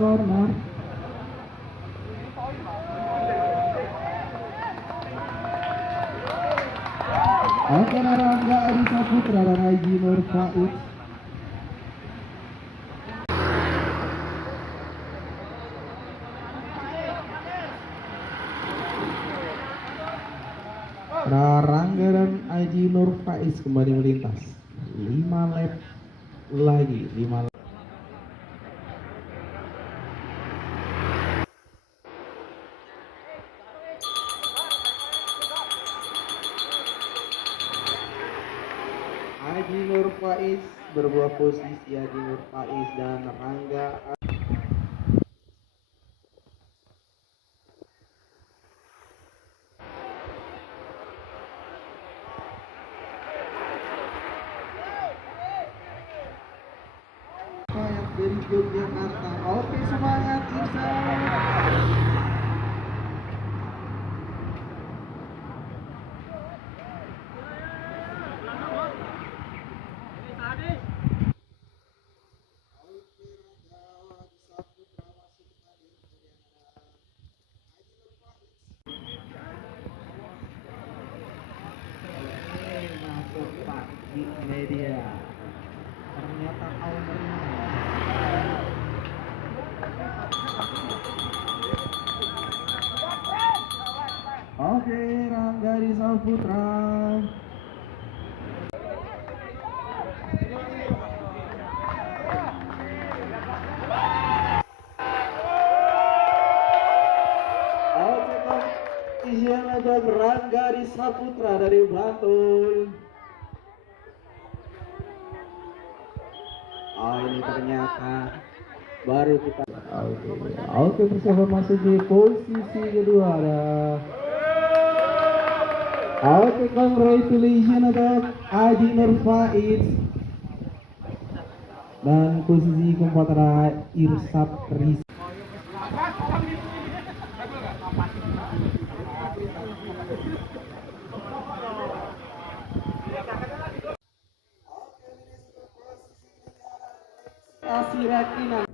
corner. Oke, Rangga Adi Saputra dan Haji Nur Faiz. Rangga dan Haji Nur Faiz kembali melintas. 5 lap lagi, 5 lap. Haji Nur Faiz berbuah posisi, Haji Nur Faiz dan Rangga. Yang dari Yogyakarta. Oke, semangat Irsa. Masuk Pak di media. Ternyata ownernya. Oke, Rangga Adi Saputra. Oke, kompetisian untuk Rangga Adi Saputra dari Bantul. Oh, ini ternyata baru kita. Oke, persiapan masuk di posisi kedua ada. Oke, congratulations untuk Haji Nur Faiz. Dan posisi keempat ada Irsap Riz. Asirakinan.